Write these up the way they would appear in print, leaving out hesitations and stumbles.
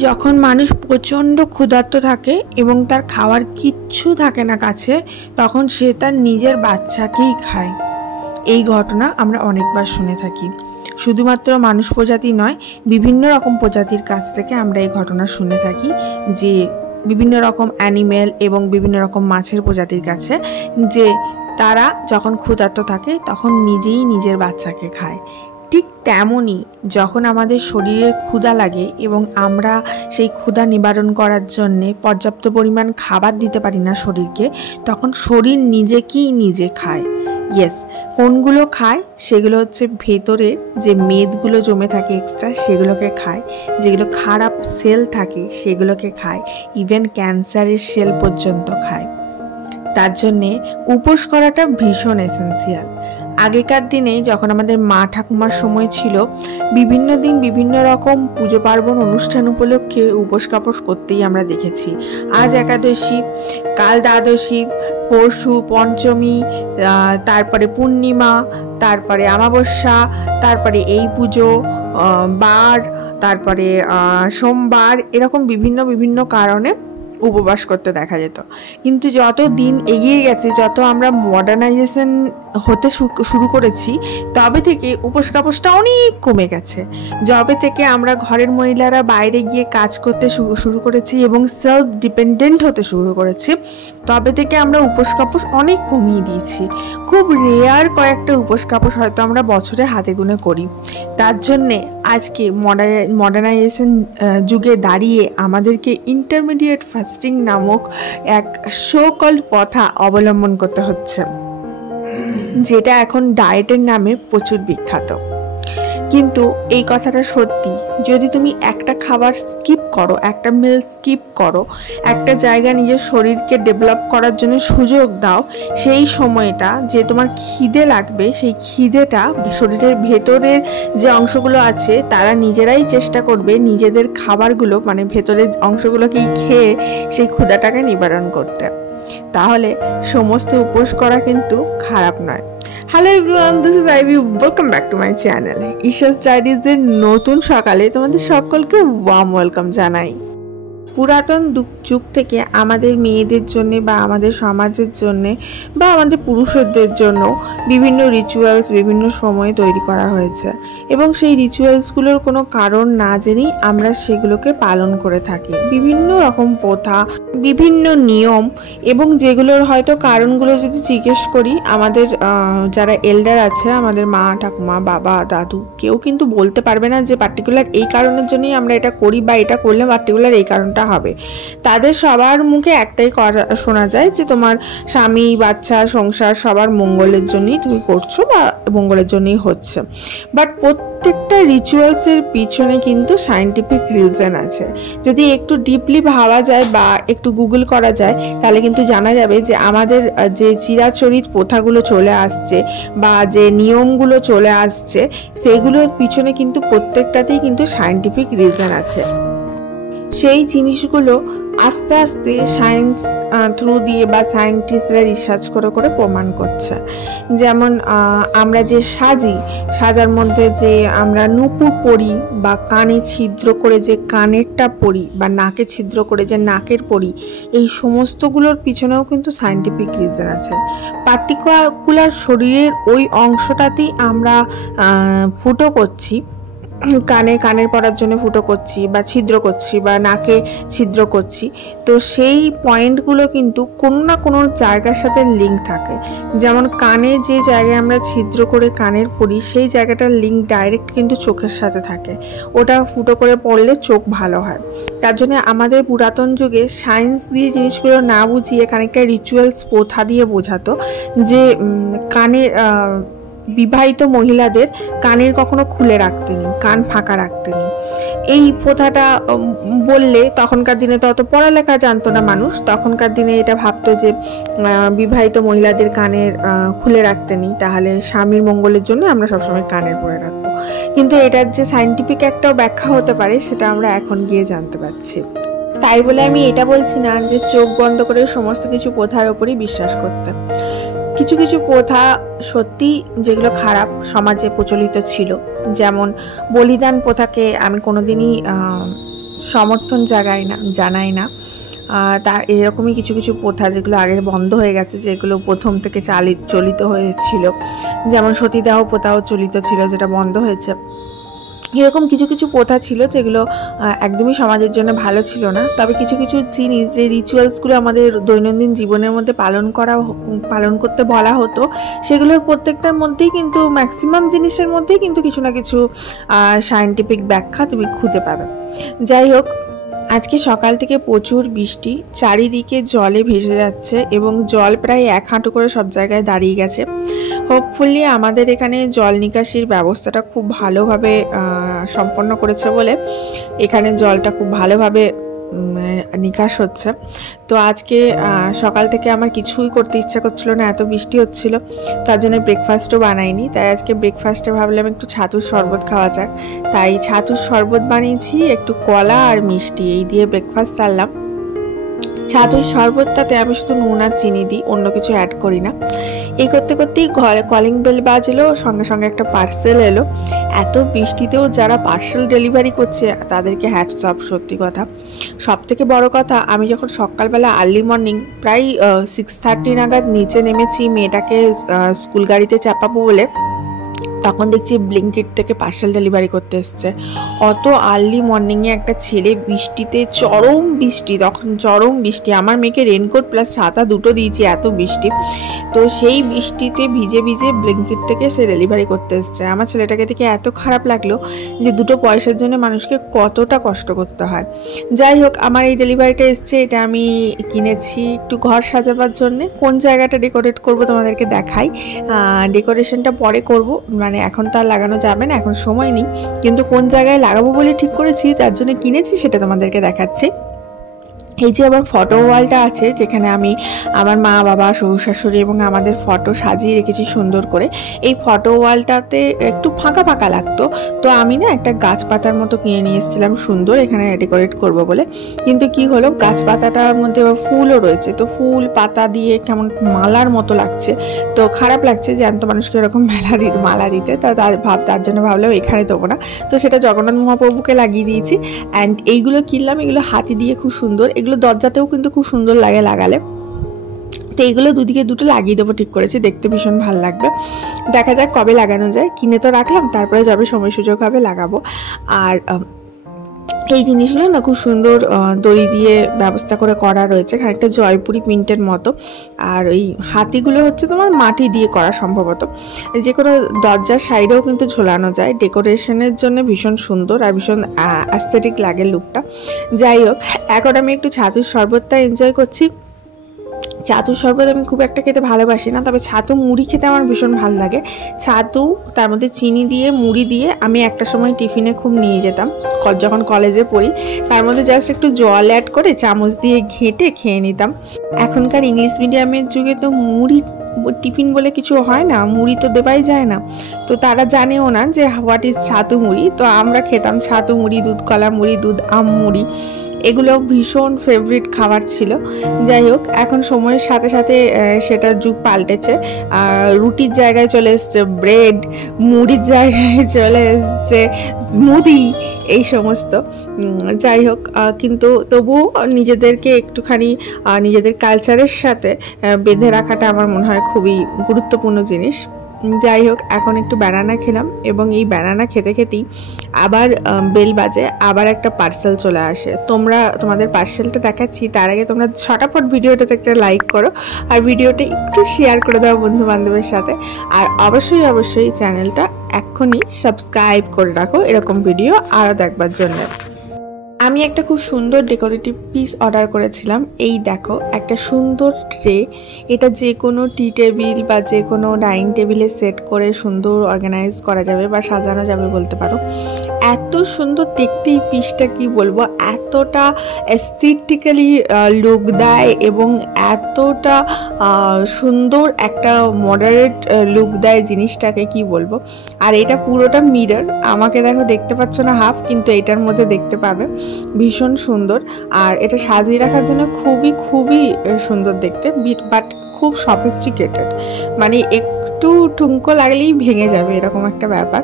যখন মানুষ প্রচণ্ড ক্ষুধার্ত থাকে এবং তার খাওয়ার কিচ্ছু থাকে না কাছে, তখন সে তার নিজের বাচ্চাকেই খায়। এই ঘটনা আমরা অনেকবার শুনে থাকি। শুধুমাত্র মানুষ প্রজাতি নয়, বিভিন্ন রকম প্রজাতির কাছ থেকে আমরা এই ঘটনা শুনে থাকি যে বিভিন্ন রকম অ্যানিমেল এবং বিভিন্ন রকম মাছের প্রজাতির কাছে, যে তারা যখন ক্ষুধার্ত থাকে তখন নিজেই নিজের বাচ্চাকে খায়। ঠিক তেমনই যখন আমাদের শরীরে ক্ষুধা লাগে এবং আমরা সেই ক্ষুধা নিবারণ করার জন্যে পর্যাপ্ত পরিমাণ খাবার দিতে পারি না শরীরকে, তখন শরীর নিজেকেই নিজে খায়। ইয়েস, কোনগুলো খায়? সেগুলো হচ্ছে ভেতরের যে মেদগুলো জমে থাকে এক্সট্রা, সেগুলোকে খায়। যেগুলো খারাপ সেল থাকে সেগুলোকে খায়। ইভেন ক্যান্সারের সেল পর্যন্ত খায়। তার জন্যে উপোস করাটা ভীষণ এসেন্সিয়াল। আগেকার দিনে যখন আমাদের মা ঠাকুমার সময় ছিল, বিভিন্ন দিন বিভিন্ন রকম পুজো পার্বণ অনুষ্ঠান উপলক্ষে উপোস কাপড় করতেই আমরা দেখেছি। আজ একাদশী, কাল দ্বাদশী, পরশু পঞ্চমী, তারপরে পূর্ণিমা, তারপরে অমাবস্যা, তারপরে এই পুজো বার, তারপরে সোমবার, এরকম বিভিন্ন বিভিন্ন কারণে উপবাস করতে দেখা যেত। কিন্তু যত দিন এগিয়ে গেছে, যত আমরা মডার্নাইজেশন হতে শুরু করেছি, তবে থেকে উপোস কাপড়টা অনেক কমে গেছে। যবে থেকে আমরা ঘরের মহিলারা বাইরে গিয়ে কাজ করতে শুরু করেছি এবং সেলফ ডিপেন্ডেন্ট হতে শুরু করেছি, তবে থেকে আমরা উপোস কাপড় অনেক কমিয়ে দিয়েছি। খুব রেয়ার কয়েকটা উপোস কাপড় হয়তো আমরা বছরে হাতে গুনে করি। তার জন্যে আজকে মডার্নাইজেশন যুগে দাঁড়িয়ে আমাদেরকে ইন্টারমিডিয়েট ফাস্টিং নামক এক সো-কল্ড প্রথা অবলম্বন করতে হচ্ছে, যেটা এখন ডায়েটের নামে প্রচুর বিখ্যাত। কিন্তু এই কথাটা সত্যি, যদি তুমি একটা খাবার স্কিপ করো, একটা মিল স্কিপ করো, একটা জায়গা নিজের শরীরকে ডেভেলপ করার জন্য সুযোগ দাও, সেই সময়টা যে তোমার খিদে লাগবে, সেই খিদেটা শরীরের ভেতরের যে অংশগুলো আছে তারা নিজেরাই চেষ্টা করবে নিজেদের খাবারগুলো, মানে ভেতরের অংশগুলোকেই খেয়ে সেই ক্ষুধাটাকে নিবারণ করতে। তাহলে সমস্ত উপোস করা কিন্তু খারাপ নয়। Hello everyone, this is Ivy, welcome back to my channel. Isha's ডায়েরিজের নতুন সকালে তোমাদের সকলকে ওয়ার্ম ওয়েলকাম জানাই। পুরাতন যুগ থেকে আমাদের মেয়েদের জন্যে বা আমাদের সমাজের জন্যে বা আমাদের পুরুষদের জন্য বিভিন্ন রিচুয়ালস বিভিন্ন সময়ে তৈরি করা হয়েছে এবং সেই রিচুয়ালসগুলোর কোনো কারণ না জেনেই আমরা সেগুলোকে পালন করে থাকি। বিভিন্ন রকম প্রথা, বিভিন্ন নিয়ম, এবং যেগুলোর হয়তো কারণগুলো যদি জিজ্ঞেস করি, আমাদের যারা এল্ডার আছে, আমাদের মা ঠাকুমা বাবা দাদু, কেউ কিন্তু বলতে পারবে না যে পার্টিকুলার এই কারণের জন্যই আমরা এটা করি বা এটা করলে পার্টিকুলার এই কারণটা হবে। তাদের সবার মুখে একটাই শোনা যায় যে তোমার স্বামী, বাচ্চা, সংসার সবার মঙ্গলের জন্যই তুমি করছো বা মঙ্গলের জন্যই হচ্ছে। বাট প্রত্যেকটা রিচুয়ালসের পিছনে কিন্তু সায়েন্টিফিক রিজন আছে। যদি একটু ডিপলি ভাবা যায় বা একটু গুগল করা যায়, তাহলে কিন্তু জানা যাবে যে আমাদের যে চিরাচরিত প্রথাগুলো চলে আসছে বা যে নিয়মগুলো চলে আসছে, সেগুলোর পিছনে কিন্তু প্রত্যেকটাতেই কিন্তু সায়েন্টিফিক রিজন আছে। সেই জিনিসগুলো আস্তে আস্তে সায়েন্স থ্রু দিয়ে বা সায়েন্টিস্টরা রিসার্চ করে করে প্রমাণ করছে। যেমন আমরা যে সাজার মধ্যে যে আমরা নূপুর পরি বা কানে ছিদ্র করে যে কানেরটা পরি বা নাকে ছিদ্র করে যে নাকের পরি, এই সমস্তগুলোর পিছনেও কিন্তু সায়েন্টিফিক রিজন আছে। পার্টিকুলার শরীরের ওই অংশটাতেই আমরা ফুটো করছি, কানের পরার জন্য ফুটো করছি বা ছিদ্র করছি বা নাকে ছিদ্র করছি, তো সেই পয়েন্টগুলো কিন্তু কোনো না কোনো জায়গার সাথে লিঙ্ক থাকে। যেমন কানে যে জায়গায় আমরা ছিদ্র করে কানের পরি, সেই জায়গাটার লিঙ্ক ডাইরেক্ট কিন্তু চোখের সাথে থাকে। ওটা ফুটো করে পড়লে চোখ ভালো হয়। তার জন্য আমাদের পুরাতন যুগে সায়েন্স দিয়ে জিনিসগুলো না বুঝিয়ে খানিকটা রিচুয়ালস প্রথা দিয়ে বোঝাতো যে কানের বিবাহিত মহিলাদের কানের কখনো খুলে রাখতে নেই, কান ফাঁকা রাখতে নেই। এই প্রথাটা বললে, তখনকার দিনে তো অত পড়ালেখা জানতো না মানুষ, তখনকার দিনে এটা ভাবতো যে বিবাহিত মহিলাদের কানের খুলে রাখতে নেই, তাহলে স্বামীর মঙ্গলের জন্য আমরা সবসময় কানের পরে রাখবো। কিন্তু এটার যে সায়েন্টিফিক একটাও ব্যাখ্যা হতে পারে, সেটা আমরা এখন গিয়ে জানতে পারছি। তাই বলে আমি এটা বলছি না যে চোখ বন্ধ করে সমস্ত কিছু প্রথার ওপরই বিশ্বাস করতে। কিছু কিছু প্রথা সত্যি যেগুলো খারাপ সমাজে প্রচলিত ছিল, যেমন বলিদান প্রথাকে আমি কোনোদিনই সমর্থন জানাই না। তার এরকমই কিছু কিছু প্রথা যেগুলো আগে বন্ধ হয়ে গেছে, যেগুলো প্রথম থেকে চলিত হয়েছিল, যেমন সতীদাহ প্রথাও চলিত ছিল, যেটা বন্ধ হয়েছে। এরকম কিছু কিছু প্রথা ছিল যেগুলো একদমই সমাজের জন্য ভালো ছিল না। তবে কিছু কিছু জিনিস, যে রিচুয়ালসগুলো আমাদের দৈনন্দিন জীবনের মধ্যে পালন করতে বলা হতো, সেগুলোর প্রত্যেকটার মধ্যেই কিন্তু ম্যাক্সিমাম জিনিসের মধ্যেই কিন্তু কিছু না কিছু সায়েন্টিফিক ব্যাখ্যা তুমি খুঁজে পাবে। যাই হোক, আজকে সকাল থেকে প্রচুর বৃষ্টি, চারিদিকে জলে ভেসে যাচ্ছে এবং জল প্রায় 1 হাঁটু করে সব জায়গায় দাঁড়িয়ে গেছে। হোপফুলি আমাদের এখানে জল নিকাশির ব্যবস্থাটা খুব ভালোভাবে সম্পন্ন করেছে বলে এখানে জলটা খুব ভালোভাবে নিকাশ হচ্ছে। তো আজকে সকাল থেকে আমার কিছুই করতে ইচ্ছা করছিল না, এত বৃষ্টি হচ্ছিল। তার জন্য ব্রেকফাস্টও বানাইনি। তাই আজকে ব্রেকফাস্টে ভাবলাম একটু ছাতুর শরবত খাওয়া যাক। তাই ছাতুর শরবত বানিয়েছি, একটু কলা আর মিষ্টি, এই দিয়ে ব্রেকফাস্ট সারলাম। ছাতুর শরবতটাতে আমি শুধু নুন আর চিনি দিই, অন্য কিছু অ্যাড করি না। এই করতে করতেই কলিং বেল বাজলো, সঙ্গে সঙ্গে একটা পার্সেল এলো। এত বৃষ্টিতেও যারা পার্সেল ডেলিভারি করছে তাদেরকে হ্যাটস অফ। সত্যি কথা, সব থেকে বড় কথা, আমি যখন সকালবেলা আর্লি মর্নিং প্রায় 6:30 নাগাদ নিচে নেমেছি মেয়েটাকে স্কুল গাড়িতে চাপাবো বলে, তখন দেখছি ব্লিঙ্কিট থেকে পার্সেল ডেলিভারি করতে এসছে। অত আর্লি মর্নিংয়ে একটা ছেলে, বৃষ্টিতে, চরম বৃষ্টি, তখন চরম বৃষ্টি, আমার মেয়েকে রেনকোট প্লাস ছাতা দুটো দিয়েছি, এত বৃষ্টি। তো সেই বৃষ্টিতে ভিজে ভিজে ব্লিঙ্কিট থেকে সে ডেলিভারি করতে এসছে। আমার ছেলেটাকে দেখে এত খারাপ লাগলো যে দুটো পয়সার জন্য মানুষকে কতটা কষ্ট করতে হয়। যাই হোক, আমার এই ডেলিভারিটা এসছে, এটা আমি কিনেছি একটু ঘর সাজাবার জন্যে। কোন জায়গাটা ডেকোরেট করব তোমাদেরকে দেখাই। ডেকোরেশনটা পরে করব, মানে এখন তো আর লাগানো যাবে না, এখন সময় নেই। কিন্তু কোন জায়গায় লাগাবো বলে ঠিক করেছি, তার জন্য কিনেছি, সেটা তোমাদেরকে দেখাচ্ছি। এই যে আমার ফটো ওয়ালটা আছে, যেখানে আমি আমার মা, বাবা, শ্বশুর শাশুড়ি এবং আমাদের ফটো সাজিয়ে রেখেছি সুন্দর করে। এই ফটো ওয়ালটাতে একটু ফাঁকা ফাঁকা লাগতো, তো আমি না একটা গাছপাতার মতো কিনে নিয়ে এসেছিলাম সুন্দর, এখানে ডেকোরেট করব বলে। কিন্তু কি হলো, গাছপাতাটার মধ্যে ফুলও রয়েছে, তো ফুল পাতা দিয়ে কেমন মালার মতো লাগছে, তো খারাপ লাগছে যে এত মানুষকে এরকম মালা দিতে। তার জন্য ভাবলাম এখানে দেবো না, তো সেটা জগন্নাথ মহাপ্রভুকে লাগিয়ে দিয়েছি। অ্যান্ড এইগুলো কিনলাম, এগুলো হাতি দিয়ে খুব সুন্দর, এগুলো দরজাতেও কিন্তু খুব সুন্দর লাগে লাগালে। তো এইগুলো দুদিকে দুটো লাগিয়ে দেবো ঠিক করেছি, দেখতে ভীষণ ভালো লাগবে। দেখা যাক কবে লাগানো যায়, কিনে তো রাখলাম, তারপরে যবে সময় সুযোগ হবে লাগাবো। আর এই জিনিসগুলো না খুব সুন্দর দড়ি দিয়ে ব্যবস্থা করে করা রয়েছে, খানিকটা জয়পুরি প্রিন্টের মতো। আর ওই হাতিগুলো হচ্ছে তোমার মাটি দিয়ে করা সম্ভবত। যে কোনো দরজার সাইডেও কিন্তু ঝোলানো যায়, ডেকোরেশনের জন্য ভীষণ সুন্দর আর ভীষণ অ্যাস্থেটিক লাগে লুকটা। যাই হোক, এখন আমি একটু ছাতুর শরবতটা এনজয় করছি। ছাতুর শরবত আমি খুব একটা খেতে ভালোবাসি না, তবে ছাতু মুড়ি খেতে আমার ভীষণ ভালো লাগে। ছাতু, তার মধ্যে চিনি দিয়ে, মুড়ি দিয়ে আমি একটা সময় টিফিনে খুব নিয়ে যেতাম যখন কলেজে পড়ি। তার মধ্যে জাস্ট একটু জল অ্যাড করে চামচ দিয়ে ঘেঁটে খেয়ে নিতাম। এখনকার ইংলিশ মিডিয়ামের যুগে তো মুড়ি টিফিন বলে কিছু হয় না, মুড়ি তো দেওয়াই যায় না, তো তারা জানেও না যে হোয়াট ইজ ছাতু মুড়ি। তো আমরা খেতাম ছাতু মুড়ি, দুধ কলা মুড়ি, দুধ আম মুড়ি, এগুলো ভীষণ ফেভারিট খাবার ছিল। যাই হোক, এখন সময়ের সাথে সাথে সেটা যুগ পাল্টেছে, রুটির জায়গায় চলে এসছে ব্রেড, মুড়ির জায়গায় চলে এসছে স্মুদি, এই সমস্ত। যাই হোক, কিন্তু তবুও নিজেদেরকে একটুখানি নিজেদের কালচারের সাথে বেঁধে রাখাটা আমার মনে হয় খুবই গুরুত্বপূর্ণ জিনিস। যাই হোক, এখন একটু ব্যানানা খেলাম এবং এই ব্যানানা খেতে খেতেই আবার বেল বাজে, আবার একটা পার্সেল চলে আসে। তোমাদের পার্সেলটা দেখাচ্ছি, তার আগে তোমরা ছটাফট ভিডিওটাতে একটা লাইক করো আর ভিডিওটা একটু শেয়ার করে দাও বন্ধু বান্ধবের সাথে। আর অবশ্যই চ্যানেলটা এক্ষুনি সাবস্ক্রাইব করে রাখো এরকম ভিডিও আরও দেখবার জন্য। আমি একটা খুব সুন্দর ডেকোরেটিভ পিস অর্ডার করেছিলাম। এই দেখো, একটা সুন্দর ট্রে, এটা যে কোনো টি টেবিল বা যে কোনো ডাইনিং টেবিলে সেট করে সুন্দর অর্গানাইজ করা যাবে বা সাজানো যাবে বলতে পারো। এত সুন্দর দেখতে এই পিসটা, কি বলবো, এতটা এস্থেটিক্যালি লুক দেয় এবং এতটা সুন্দর একটা মডারেট লুক দেয় জিনিসটাকে, কি বলবো। আর এটা পুরোটা মিরর, আমাকে দেখো দেখতে পাচ্ছ না হাফ, কিন্তু এটার মধ্যে দেখতে পাবে, ভীষণ সুন্দর। আর এটা সাজিয়ে রাখার জন্য খুবই সুন্দর দেখতে, বাট খুব সফিস্টিকেটেড, মানে একটু ঠুনকো লাগলেই ভেঙে যাবে এরকম একটা ব্যাপার।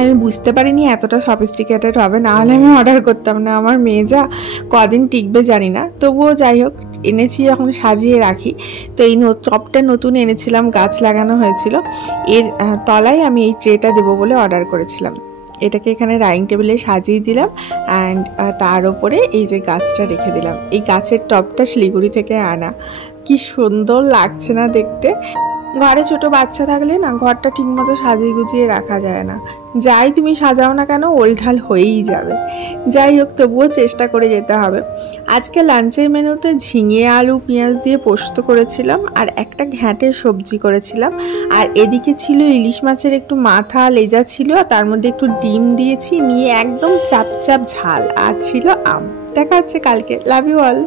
আমি বুঝতে পারিনি এতটা সফিস্টিকেটেড হবে, না হলে আমি অর্ডার করতাম না। আমার মেয়ে যা কদিন টিকবে জানি না, তবুও যাই হোক এনেছি যখন সাজিয়ে রাখি। তো এই টপটা নতুন এনেছিলাম, গাছ লাগানো হয়েছিল, এর তলায় আমি এই ট্রেটা দেবো বলে অর্ডার করেছিলাম। এটাকে এখানে ডাইনিং টেবিলে সাজিয়ে দিলাম অ্যান্ড তার ওপরে এই যে গাছটা রেখে দিলাম। এই গাছের টপটা শিলিগুড়ি থেকে আনা, কি সুন্দর লাগছে না দেখতে। ঘরে ছোট বাচ্চা থাকলে না ঘরটা ঠিকমতো সাজিয়ে গুছিয়ে রাখা যায় না, যাই তুমি সাজাও না কেন ওলঢাল হয়েই যাবে। যাই হোক তবুও চেষ্টা করে যেতে হবে। আজকে লাঞ্চের মেনুতে ঝিঙে আলু পেঁয়াজ দিয়ে পোস্ত করেছিলাম আর একটা ঘ্যাঁটের সবজি করেছিলাম, আর এদিকে ছিল ইলিশ মাছের একটু মাথা লেজা ছিল, তার মধ্যে একটু ডিম দিয়েছি, নিয়ে একদম চাপ চাপ ঝাল, আর ছিল আম। দেখা হচ্ছে কালকে। Love you all.